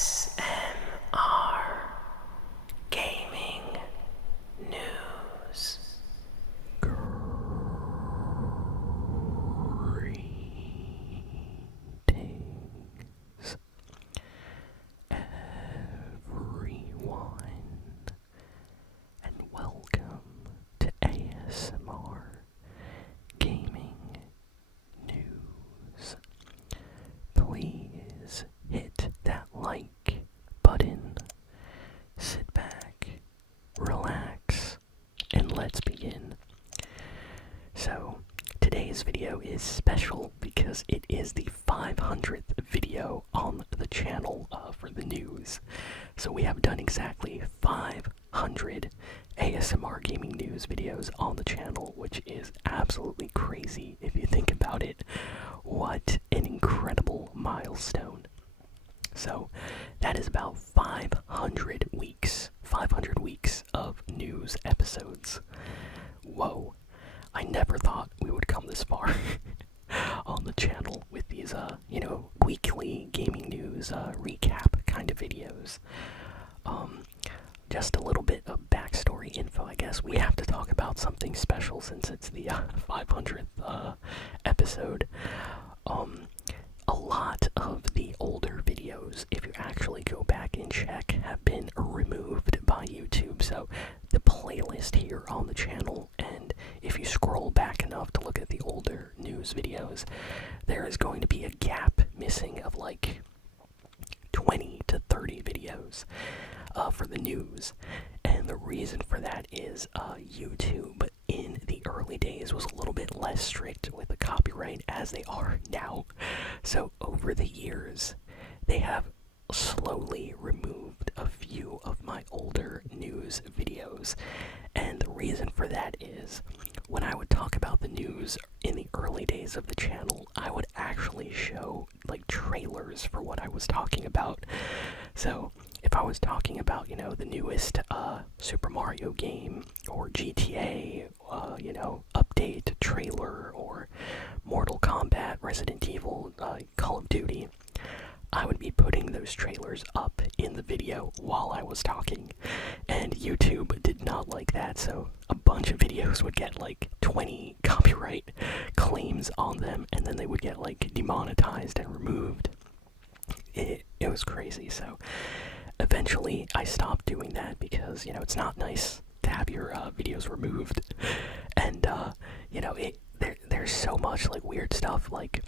ASMR Gaming News. Greetings, everyone, and welcome to ASMR Gaming News. Please hit that like button, sit back, relax, and let's begin. So, today's video is special because it is the 500th video on the channel for the news. So we have done exactly 500 ASMR Gaming News videos on the channel, which is absolutely crazy if you think about it. What an incredible milestone. So that is about 500 weeks of news episodes. Whoa. I never thought we would come this far on the channel with these, weekly gaming news recap kind of videos. Just a little bit of backstory info, I guess. We have to talk about something special since it's the 500th episode. A lot of the older videos, if you actually go back and check, have been removed by YouTube. So the playlist here on the channel, and if you scroll back enough to look at the older news videos, there is going to be a gap missing of like 20 to 30 videos for the news. And the reason for that is YouTube in the early days was a little bit less strict with the copyright as they are now. So over the years, they have slowly removed a few of my older news videos. And the reason for that is when I would talk about the news in the early days of the channel, I would actually show like trailers for what I was talking about. So if I was talking about, the newest Super Mario game or GTA, update trailer, or Mortal Kombat, Resident Evil, Call of Duty, I would be putting those trailers up in the video while I was talking. And YouTube did not like that, so a bunch of videos would get like 20 copyright claims on them, and then they would get like demonetized and removed. It was crazy. So eventually I stopped doing that because, it's not nice to have your videos removed. And, there's so much like weird stuff. Like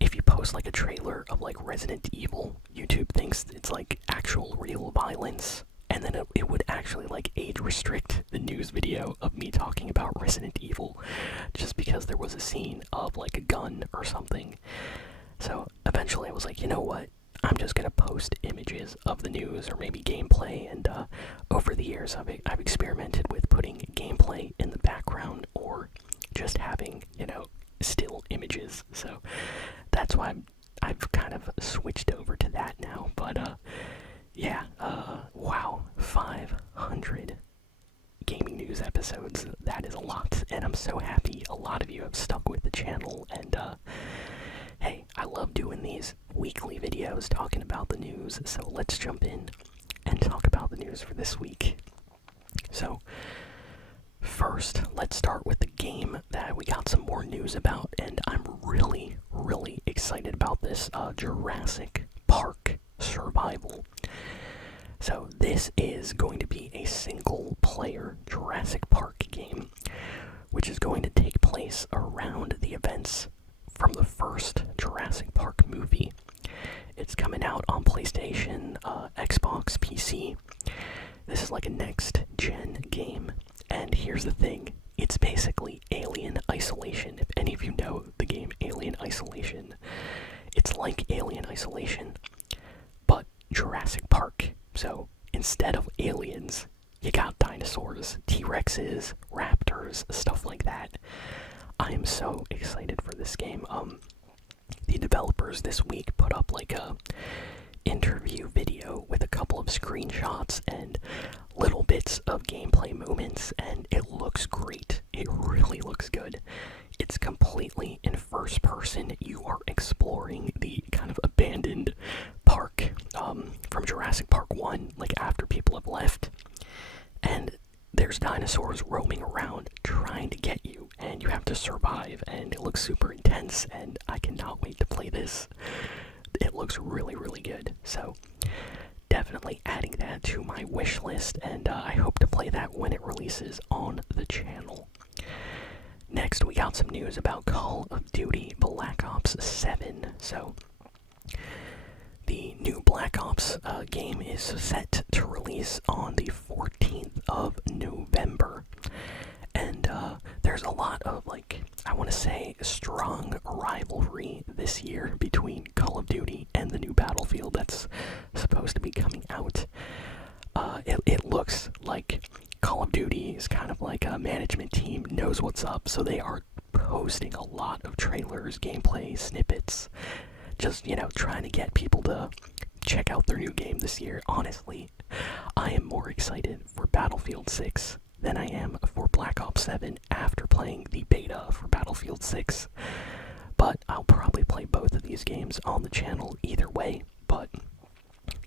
if you post like a trailer of like Resident Evil, YouTube thinks it's like actual real violence. And then it would actually like age restrict the news video of me talking about Resident Evil just because there was a scene of like a gun or something. So eventually I was like, you know what? I'm just gonna post images of the news or maybe gameplay, and over the years I've experimented with putting gameplay in the background or just having, still images. So that's why I've kind of switched over to that now. But wow, 500 gaming news episodes. That is a lot, and I'm so happy a lot of you have stuck with the channel. And hey, I love doing these weekly videos talking about the news, so let's jump in and talk about the news for this week. So, first, let's start with the game that we got some more news about, and I'm really, really excited about this, Jurassic Park Survival. So, this is going to be a single-player Jurassic Park game, which is going to take place around the events from the first Jurassic Park movie. It's coming out on PlayStation, Xbox, PC. This is like a next-gen game, and here's the thing. It's basically Alien Isolation. If any of you know the game Alien Isolation, it's like Alien Isolation, but Jurassic Park. So instead of aliens, you got dinosaurs, T-Rexes, raptors, stuff like that. I am so excited for this game. The developers this week put up like a interview video with a couple of screenshots and little bits of gameplay moments, and it looks great. It really looks good. It's completely in first person. You are exploring the kind of abandoned park Jurassic Park 1, like after people have left, and there's dinosaurs roaming around trying to get you, and you have to survive, and it looks super intense, and I cannot wait to play this. It looks really, really good, so definitely adding that to my wish list, and I hope to play that when it releases on the channel. Next, we got some news about Call of Duty Black Ops 7. So, the new Black Ops game is set to release on the 14th of November. And there's a lot of, like, I want to say, strong rivalry this year between Call of Duty and the new Battlefield that's supposed to be coming out. It looks like Call of Duty is kind of like a management team knows what's up, so they are posting a lot of trailers, gameplay, snippets, just, trying to get people to check out their new game this year. Honestly, I am more excited for Battlefield 6 than I am for Black Ops 7 after playing the beta for Battlefield 6. But I'll probably play both of these games on the channel either way. But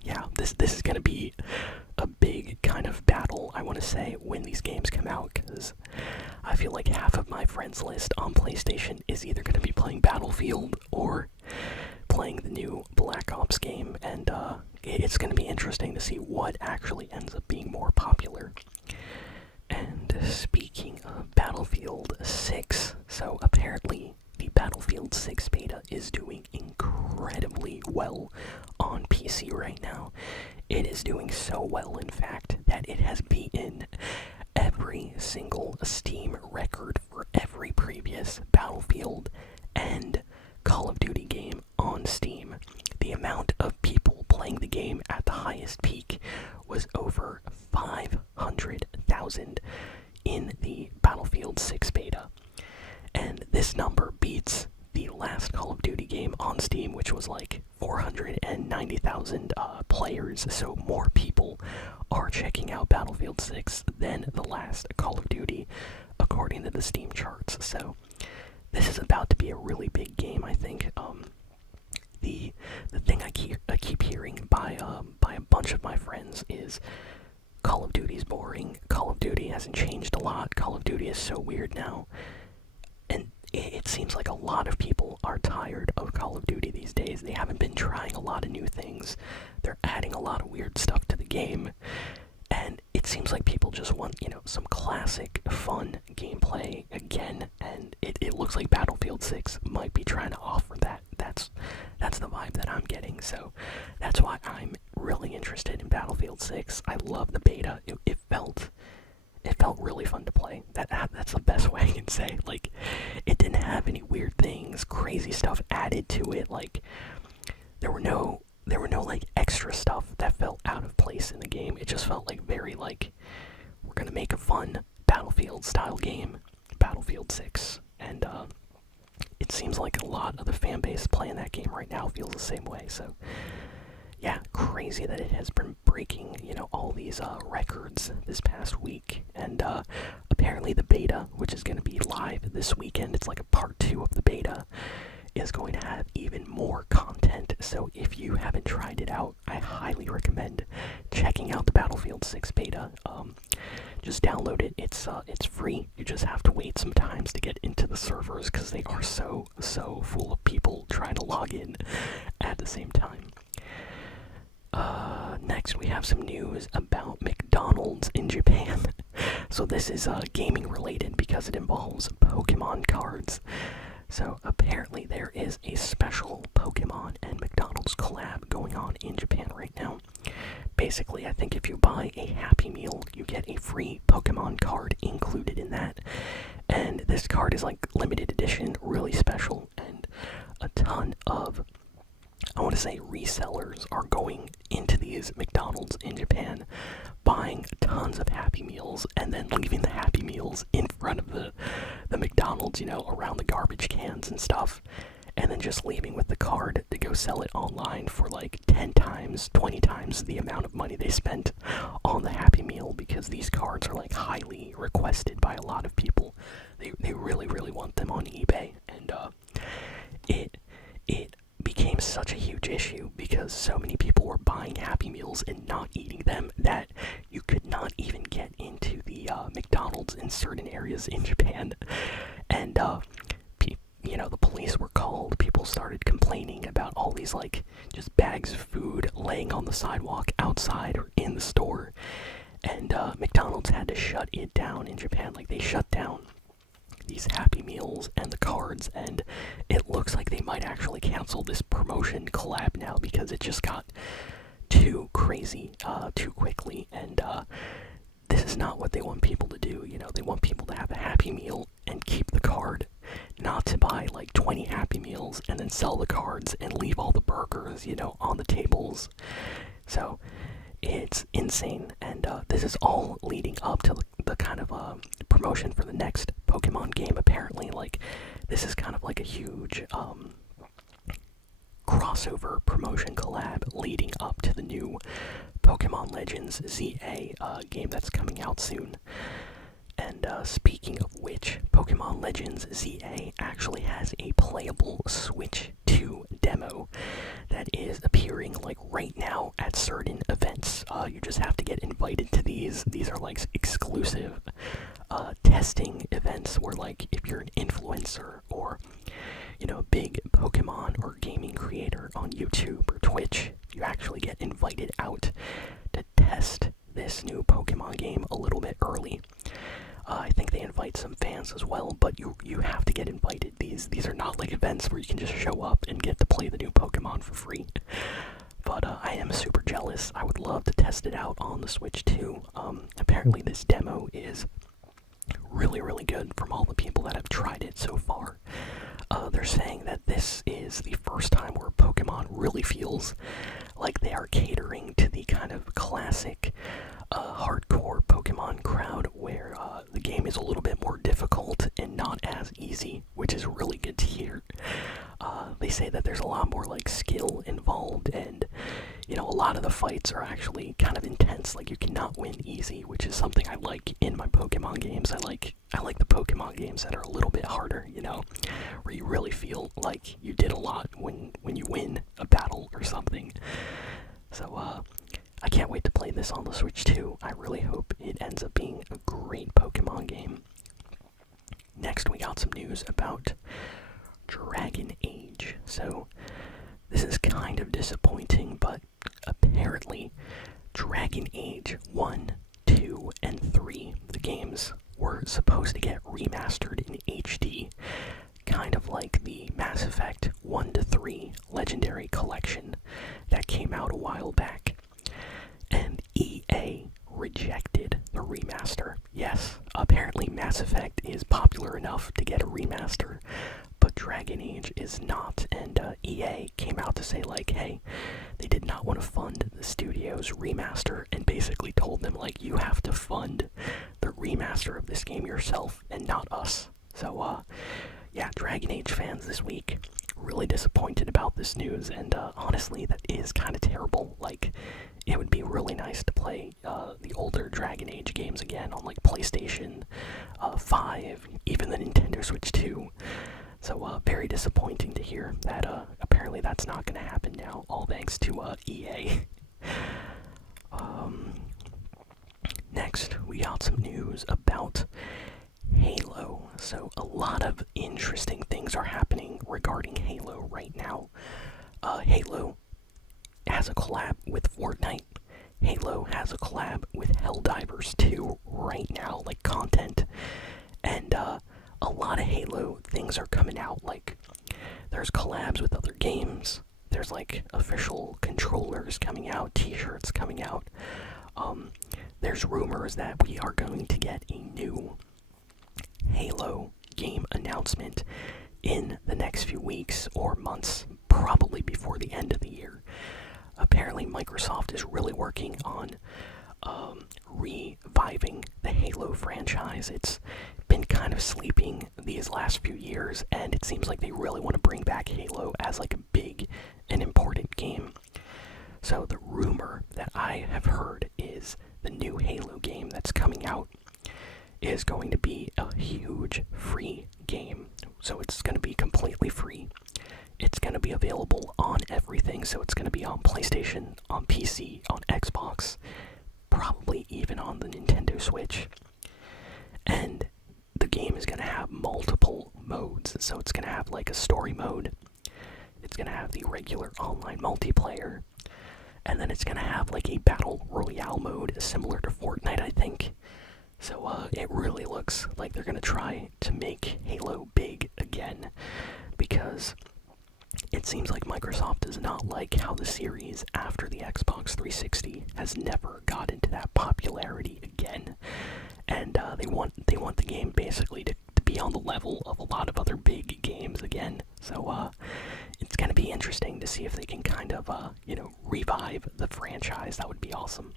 yeah, this is going to be a big kind of battle, I want to say, when these games come out, because I feel like half of my friends list on PlayStation is either going to be playing Battlefield or playing the new Black Ops game, and it's going to be interesting to see what actually ends up being more popular. And speaking of Battlefield 6, so apparently the Battlefield 6 beta is doing incredibly well on PC right now. It is doing so well, in fact, that it has beaten every single Steam record for every previous Battlefield and Call of Duty game on Steam. The amount of people playing the game at the highest peak was over 500,000 in the Battlefield 6 beta. And this number beats the last Call of Duty game on Steam, which was like 490,000 players, so more people are checking out Battlefield 6 than the last Call of Duty, according to the Steam charts. So this is about to be a really big game, I think. The thing I keep hearing by a bunch of my friends is Call of Duty's boring. Call of Duty hasn't changed a lot. Call of Duty is so weird now. And it seems like a lot of people are tired of Call of Duty these days. They haven't been trying a lot of new things. They're adding a lot of weird stuff to the game. And it seems like people just want, some classic, fun gameplay again. And it looks like Battlefield 6 might be trying to offer that. That's the vibe that I'm getting. So that's why I'm really interested in Battlefield 6. I love the beta. It felt really fun to play. That's the best way I can say. Like, it didn't have any weird things, crazy stuff added to it. Like, there were no like extra stuff that felt out of place in the game. It just felt like very like, we're gonna make a fun Battlefield style game, Battlefield 6, and it seems like a lot of the fan base playing that game right now feels the same way. So yeah, crazy that it has been breaking, all these records this past week. And apparently the beta, which is going to be live this weekend, it's like a part 2 of the beta, is going to have even more content. So if you haven't tried it out, I highly recommend checking out the Battlefield 6 beta. Just download it. It's free. You just have to wait some times to get into the servers because they are so full of people trying to log in at the same time. Next, we have some news about McDonald's in Japan. So this is gaming related because it involves Pokemon cards. So apparently there is a special Pokemon and McDonald's collab going on in Japan right now. Basically, I think if you buy a Happy Meal, you get a free Pokemon card included in that. And this card is like limited edition, really special, and a ton of, I want to say, resellers are going into these McDonald's in Japan, buying tons of Happy Meals, and then leaving the Happy Meals in front of the McDonald's, around the garbage cans and stuff, and then just leaving with the card to go sell it online for like 10 times, 20 times the amount of money they spent on the Happy Meal, because these cards are like highly requested by a lot of people. They really, really want them on eBay, and it became such a huge issue because so many people were buying Happy Happy Meals and not eating them, that you could not even get into the McDonald's in certain areas in Japan. And the police were called. People started complaining about all these like just bags of food laying on the sidewalk outside or in the store. And McDonald's had to shut it down in Japan. Like, they shut down these Happy Meals and the cards, and it looks like they might actually cancel this promotion collab now because it just got too crazy too quickly. And this is not what they want people to do. They want people to have a Happy Meal and keep the card, not to buy like 20 Happy Meals and then sell the cards and leave all the burgers, on the tables. So it's insane, and this is all leading up to the kind of promotion for the next Pokemon game. Apparently, like, this is kind of like a huge crossover promotion collab leading up to the new Pokemon Legends ZA game that's coming out soon. And speaking of which, Pokemon Legends ZA actually has a playable Switch 2 demo that is appearing like right now at certain events. You just have to get invited to these. These are like exclusive testing events where, like, if you're an influencer or a big Pokemon or gaming creator on YouTube or Twitch, you actually get invited out to test this new Pokemon game a little bit early. I think they invite some fans as well, but you have to get invited. These are not like events where you can just show up and get to play the new Pokemon for free. But I am super jealous. I would love to test it out on the Switch too. Apparently this demo is really, really good from all the people that have tried it so far. They're saying that this is the first time where Pokemon really feels like they are catering to the kind of classic hardcore Pokemon crowd, where the game is a little bit more difficult and not as easy, which is really good to hear. They say that there's a lot more like skill involved, and a lot of the fights are actually kind of intense. Like, you cannot win easy, which is something I like in my Pokemon games. I like the Pokemon games that are a little bit harder, where you really feel like you did a lot when you win a battle or something. So I can't wait to play this on the Switch too. I really hope it ends up being a great Pokemon game. Next, we got some news about Dragon Age. So this is kind of disappointing, but apparently Dragon Age 1, 2, and 3, the games, were supposed to get remastered in HD, kind of like the Mass Effect 1 to 3 Legendary Collection that came out a while back. And EA rejected the remaster. Yes, apparently Mass Effect is popular enough to get a remaster, but Dragon Age is not. And EA came out to say, like, hey, they did not want to fund the studio's remaster, and basically told them, like, you have to fund the remaster of this game yourself and not us. So yeah, Dragon Age fans this week really disappointed about this news, and honestly, that is kind of terrible. Like, it would be really nice to play the older Dragon Age games again on like PlayStation 5, even the Nintendo Switch 2. So very disappointing to hear that apparently that's not going to happen now, all thanks to EA. Next, we got some news about Halo. So a lot of interesting things are happening regarding Halo right now. Halo has a collab with Fortnite. Halo has a collab with Helldivers 2 right now, like content. And a lot of Halo things are coming out. Like, there's collabs with other games. There's like official controllers coming out, t-shirts coming out. There's rumors that we are going to get a new Halo game announcement in the next few weeks or months, probably before the end of the year. Apparently Microsoft is really working on reviving the Halo franchise. It's been kind of sleeping these last few years, and it seems like they really want to bring back Halo as like a big and important game. So the rumor that I have heard is the new Halo game that's coming out is going to be a huge free game. So it's going to be completely free. It's going to be available on everything, so it's going to be on PlayStation, on PC, on Xbox, probably even on the Nintendo Switch. And the game is going to have multiple modes, so it's going to have like a story mode, it's going to have the regular online multiplayer, and then it's going to have like a battle royale mode similar to Fortnite, I think. So it really looks like they're going to try to make Halo big again, because it seems like Microsoft does not like how the series after the Xbox 360 has never got into that popularity again. And they want the game basically to be on the level of a lot of other big games again. So it's going to be interesting to see if they can kind of, revive the franchise. That would be awesome.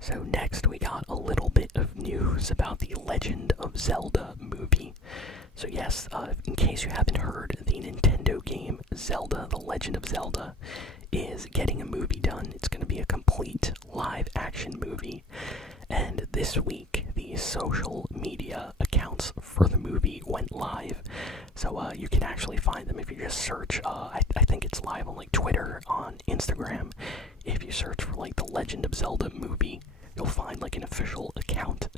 So next we got a little bit of news about the Legend of Zelda movie. So yes, in case you haven't heard, the Nintendo game Zelda, The Legend of Zelda, is getting a movie done. It's going to be a complete live-action movie. And this week, the social media accounts for the movie went live. So you can actually find them if you just search, I think it's live on like Twitter, on Instagram. If you search for like The Legend of Zelda movie, you'll find like an official account.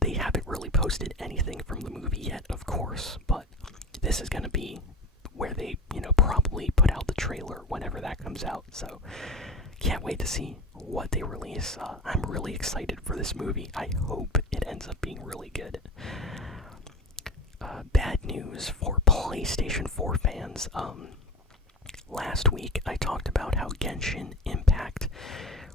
They haven't really posted anything from the movie yet, of course, but this is going to be where they, probably put out the trailer whenever that comes out. So can't wait to see what they release. I'm really excited for this movie. I hope it ends up being really good. Bad news for PlayStation 4 fans. Last week I talked about how Genshin Impact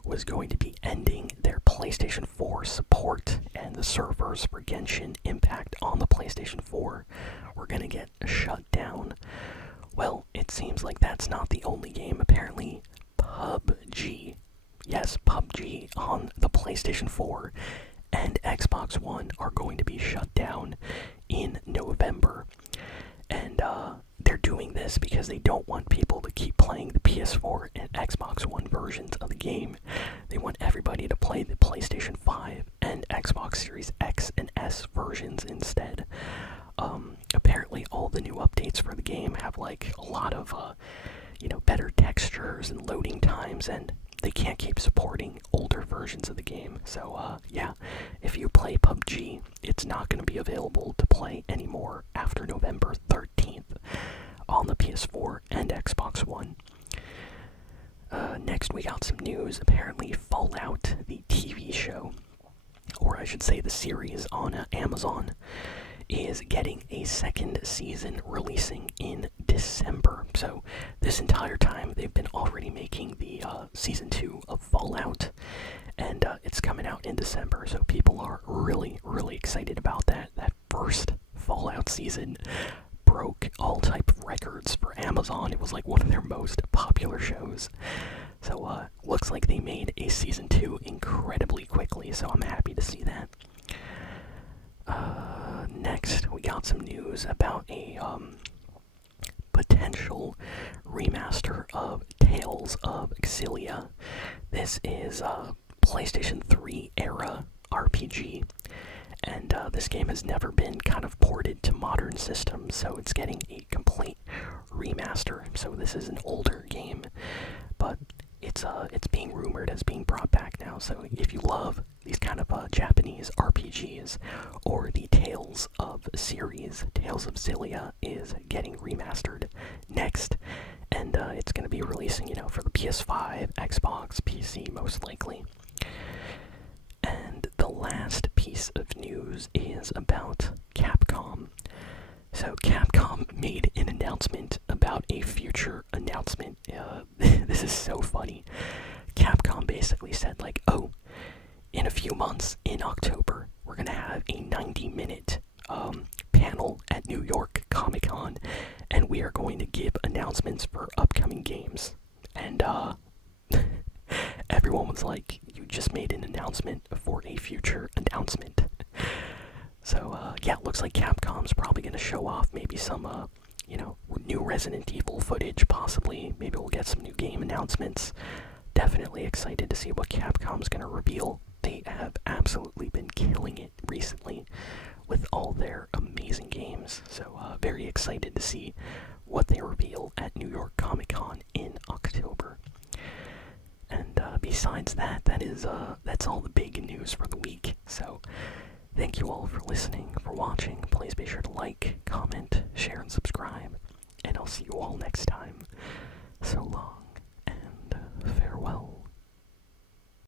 was going to be ending their PlayStation 4 support, and the servers for Genshin Impact on the PlayStation 4 were going to get shut down. Well, it seems like that's not the only game. Apparently, PUBG, yes, PUBG on the PlayStation 4 and Xbox One are going to be shut down in November. And they're doing this because they don't want people to keep playing the PS4 and Xbox One versions of the game. They want everybody to play the PlayStation 5 and Xbox Series X and S versions instead. Apparently all the new updates for the game have like a lot of better textures and loading times, and they can't keep supporting older versions of the game. So yeah, if you play PUBG, it's not going to be available to play anymore after November 13th on the PS4 and Xbox One. Next we got some news. Apparently Fallout, the TV show, or I should say the series on Amazon, is getting a second season releasing in December. So this entire time they've been already making the season 2 of Fallout, and it's coming out in December. So people are really, really excited about that. That first Fallout season broke all type of records for Amazon. It was like one of their most popular shows. So looks like they made a season 2 incredibly quickly, so I'm happy to see that. Next, we got some news about a potential remaster of Tales of Xillia. This is a PlayStation 3 era RPG, and this game has never been kind of ported to modern systems, so it's getting a complete remaster. So this is an older game, but it's being rumored as being brought back now. So if you love these kind of Japanese RPGs, or the Tales of series, Tales of Xillia is getting remastered next, and it's going to be releasing, for the PS5, Xbox, PC most likely. And the last piece of news is about Capcom. So Capcom made an announcement about a future announcement. This is so funny. Capcom basically said like, oh, in a few months, in October, we're going to have a 90-minute panel at New York Comic-Con, and we are going to give announcements for upcoming games. And everyone was like, you just made an announcement for a future announcement. So, yeah, it looks like Capcom's probably going to show off maybe some, new Resident Evil footage, possibly. Maybe we'll get some new game announcements. Definitely excited to see what Capcom's going to reveal. They have absolutely been killing it recently with all their amazing games. So, very excited to see what they reveal at New York Comic Con in October. And besides that, that's all the big news for the week. So thank you all for listening, for watching. Please be sure to like, comment, share, and subscribe. And I'll see you all next time.